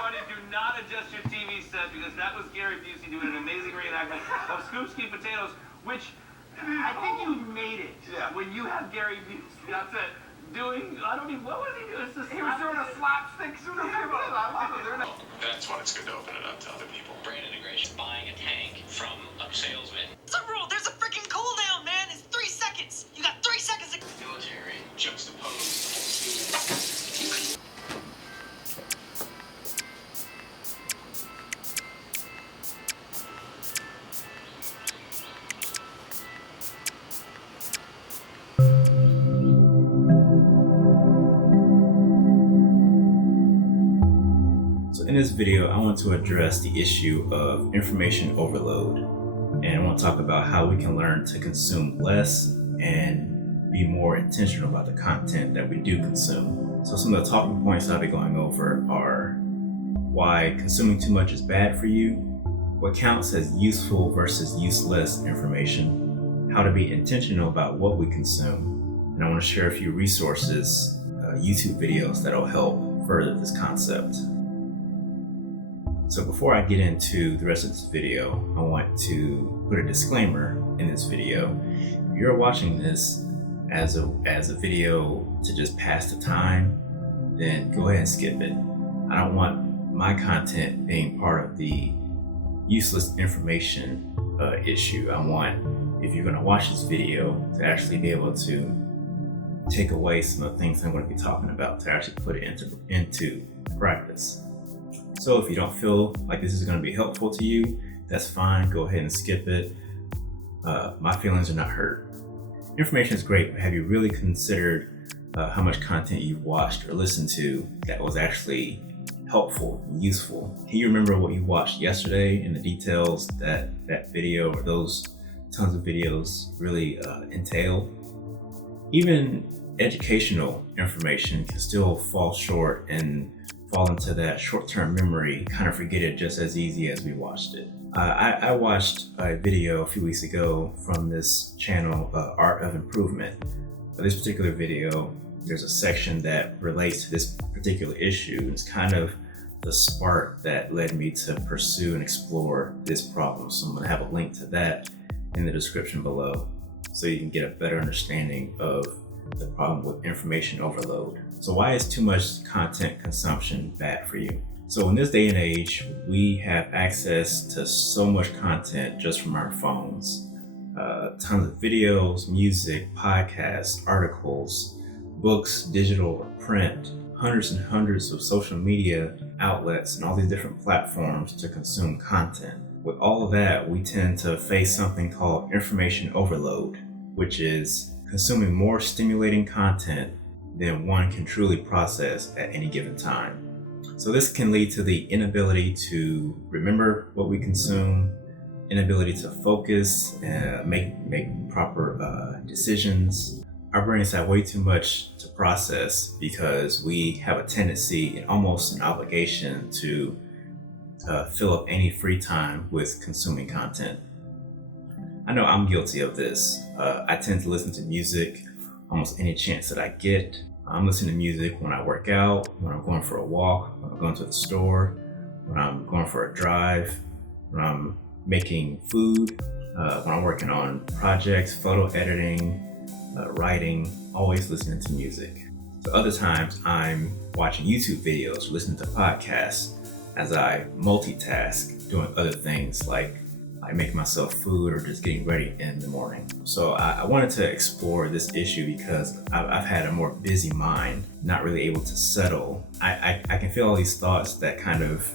everybody, do not adjust your TV set because that was Gary Busey doing an amazing reenactment of Scoop Potatoes, which I think you made it. Yeah. When you have Gary Busey, that's it. Doing, I don't even, what was he doing? He was doing a slapstick. That's when it's good to open it up to other people. Brand integration. Buying a tank from a salesman. It's a rule. There's a freaking cooldown, man. It's 3 seconds. You got 3 seconds to... Military. Juxtaposed. In this video, I want to address the issue of information overload, and I want to talk about how we can learn to consume less and be more intentional about the content that we do consume. So some of the talking points I'll be going over are why consuming too much is bad for you, what counts as useful versus useless information, how to be intentional about what we consume, and I want to share a few resources, YouTube videos that'll help further this concept. So before I get into the rest of this video, I want to put a disclaimer in this video. If you're watching this as a video to just pass the time, then go ahead and skip it. I don't want my content being part of the useless information issue. I want, if you're going to watch this video, to actually be able to take away some of the things I'm going to be talking about, to actually put it into practice. So if you don't feel like this is going to be helpful to you, that's fine. Go ahead and skip it. My feelings are not hurt. Information is great, but have you really considered how much content you've watched or listened to that was actually helpful and useful? Can you remember what you watched yesterday and the details that that video or those tons of videos really entail? Even educational information can still fall short and fall into that short-term memory, kind of forget it just as easy as we watched it. I watched a video a few weeks ago from this channel, Art of Improvement. For this particular video, there's a section that relates to this particular issue. It's kind of the spark that led me to pursue and explore this problem. So I'm gonna have a link to that in the description below so you can get a better understanding of the problem with information overload. So why is too much content consumption bad for you? So in this day and age, we have access to so much content just from our phones. Tons of videos, music, podcasts, articles, books, digital or print, hundreds and hundreds of social media outlets and all these different platforms to consume content. With all of that, we tend to face something called information overload, which is consuming more stimulating content than one can truly process at any given time. So this can lead to the inability to remember what we consume, inability to focus, make proper decisions. Our brains have way too much to process because we have a tendency and almost an obligation to fill up any free time with consuming content. I know I'm guilty of this. I tend to listen to music almost any chance that I get. I'm listening to music when I work out, when I'm going for a walk, when I'm going to the store, when I'm going for a drive, when I'm making food, when I'm working on projects, photo editing, writing, always listening to music. So other times I'm watching YouTube videos or listening to podcasts as I multitask, doing other things like I make myself food or just getting ready in the morning. So I wanted to explore this issue because I've had a more busy mind, not really able to settle. I can feel all these thoughts that kind of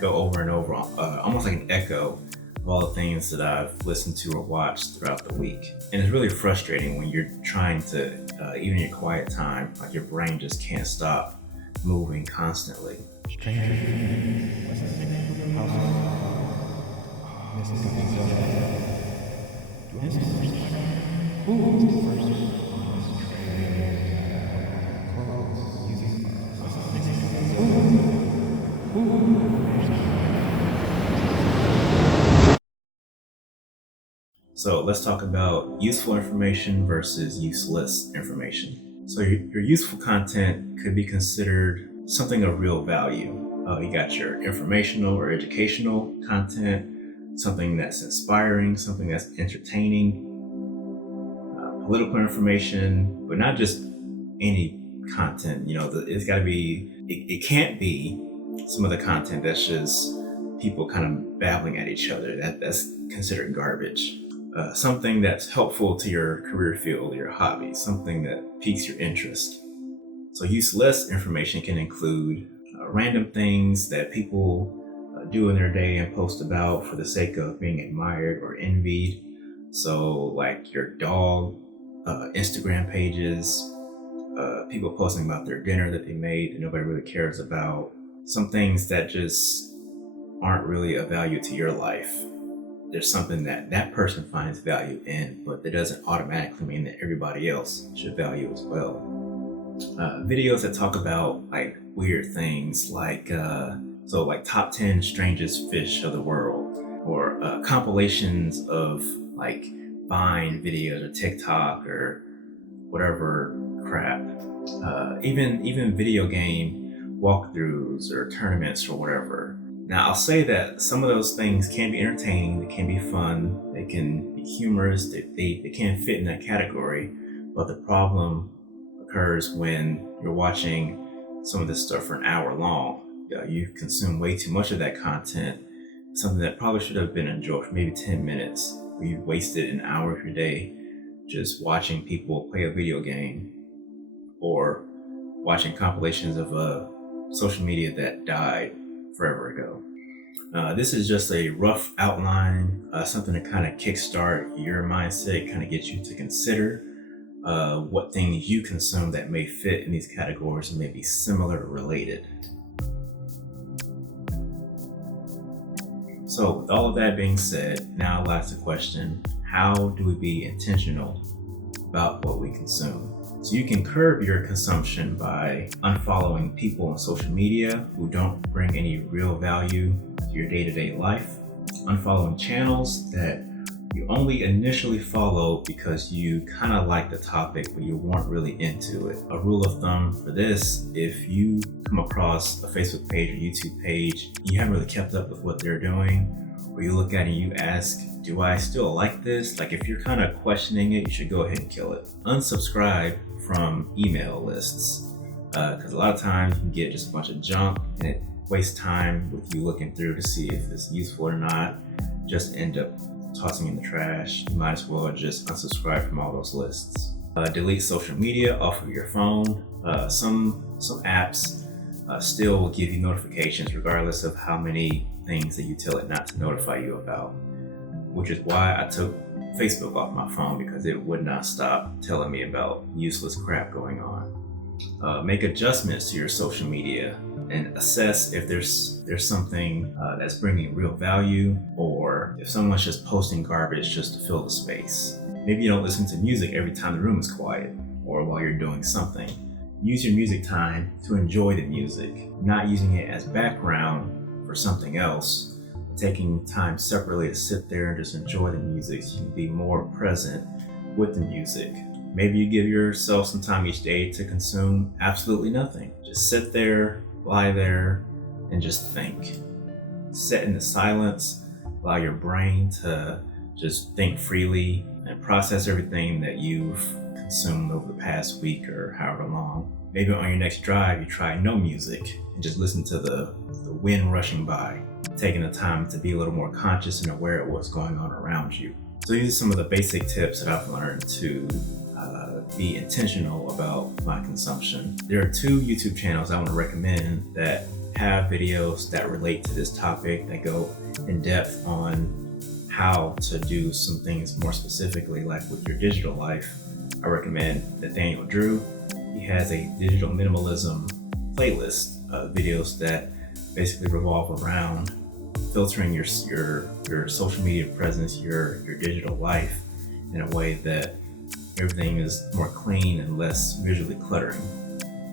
go over and over, almost like an echo of all the things that I've listened to or watched throughout the week. And it's really frustrating when you're trying to, even in your quiet time, like your brain just can't stop moving constantly. So let's talk about useful information versus useless information. So your useful content could be considered something of real value. You got your informational or educational content, something that's inspiring, something that's entertaining, political information, but not just any content. It's got to be, it can't be some of the content that's just people kind of babbling at each other. That's considered garbage. Something that's helpful to your career field, your hobby, something that piques your interest. So useless information can include random things that people do in their day and post about for the sake of being admired or envied. So like your dog, Instagram pages, people posting about their dinner that they made that nobody really cares about. Some things that just aren't really of value to your life. There's something that person finds value in, but that doesn't automatically mean that everybody else should value as well. Videos that talk about like weird things like top 10 strangest fish of the world, or compilations of like Vine videos or TikTok or whatever crap. Even video game walkthroughs or tournaments or whatever. Now, I'll say that some of those things can be entertaining, they can be fun, they can be humorous, they can fit in that category, but the problem occurs when you're watching some of this stuff for an hour long. You consume way too much of that content, something that probably should have been enjoyed for maybe 10 minutes, where you wasted an hour of your day just watching people play a video game or watching compilations of social media that died forever ago. This is just a rough outline, something to kind of kickstart your mindset, kind of get you to consider what things you consume that may fit in these categories and may be similar or related. So with all of that being said, now I'll ask the question, how do we be intentional about what we consume? So you can curb your consumption by unfollowing people on social media who don't bring any real value to your day-to-day life, unfollowing channels that you only initially follow because you kind of like the topic but you weren't really into it. A rule of thumb for this, if you come across a Facebook page or YouTube page, you haven't really kept up with what they're doing, or you look at it and you ask, do I still like this? Like if you're kind of questioning it, you should go ahead and kill it. Unsubscribe from email lists, because a lot of times you can get just a bunch of junk and it wastes time with you looking through to see if it's useful or not. Just end up tossing in the trash. You might as well just unsubscribe from all those lists. Delete social media off of your phone. Some apps still will give you notifications regardless of how many things that you tell it not to notify you about, which is why I took Facebook off my phone, because it would not stop telling me about useless crap going on. Make adjustments to your social media and assess if there's something that's bringing real value, or if someone's just posting garbage just to fill the space. Maybe you don't listen to music every time the room is quiet or while you're doing something. Use your music time to enjoy the music, not using it as background for something else. Taking time separately to sit there and just enjoy the music so you can be more present with the music. Maybe you give yourself some time each day to consume absolutely nothing. Just sit there, lie there, and just think. Sit in the silence, allow your brain to just think freely and process everything that you've consumed over the past week or however long. Maybe on your next drive, you try no music and just listen to the wind rushing by, taking the time to be a little more conscious and aware of what's going on around you. So these are some of the basic tips that I've learned to be intentional about my consumption. There are 2 YouTube channels I want to recommend that have videos that relate to this topic, that go in depth on how to do some things more specifically, like with your digital life. I recommend Nathaniel Drew. He has a digital minimalism playlist of videos that basically revolve around filtering your social media presence, your digital life in a way that everything is more clean and less visually cluttering.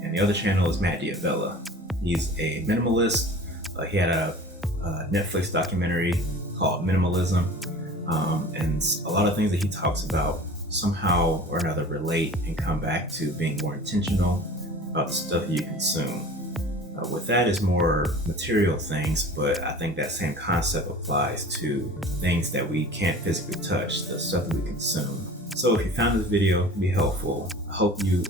And the other channel is Matt Diavella. He's a minimalist. He had a Netflix documentary called Minimalism, and a lot of things that he talks about somehow or another relate and come back to being more intentional about the stuff you consume. With that is more material things, but I think that same concept applies to things that we can't physically touch, the stuff that we consume. So if you found this video to be helpful, I hope you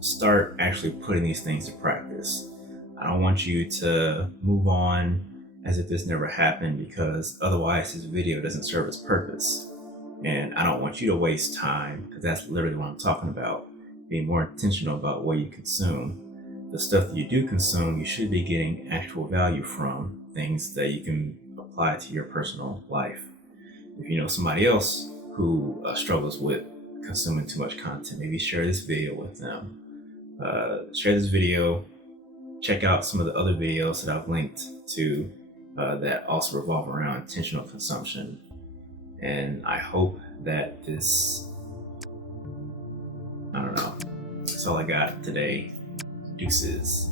start actually putting these things to practice. I don't want you to move on as if this never happened, because otherwise this video doesn't serve its purpose. And I don't want you to waste time, because that's literally what I'm talking about. Being more intentional about what you consume. The stuff that you do consume, you should be getting actual value from, things that you can apply to your personal life. If you know somebody else who struggles with consuming too much content, maybe share this video with them. Share this video, check out some of the other videos that I've linked to that also revolve around intentional consumption. And I hope that this, I don't know, that's all I got today. Deuces.